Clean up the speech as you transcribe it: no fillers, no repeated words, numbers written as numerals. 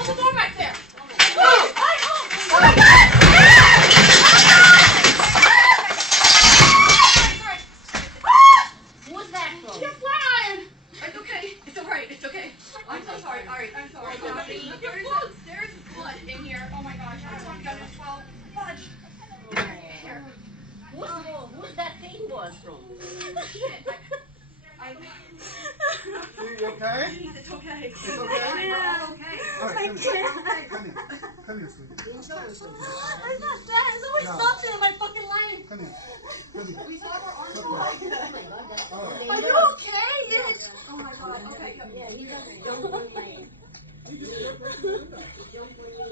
Hold the door back there. Oh my God! What's that from? You're flying. It's okay. It's alright. It's okay. I'm so sorry. Alright, I'm sorry. There's blood in here. Oh my gosh. I don't want to go to 12. Fudge. Here. Who's that thing was from? Shit. You okay? It's okay. It's okay? We're all okay. All right, come here. Come here, sweetie. It's not that. There's always something in my fucking life. Come here. Come here. We thought our arms Look were like- like that. All right. Are you okay? It's... Oh my god. Okay, come. Yeah, he doesn't jump on my. Jump on me.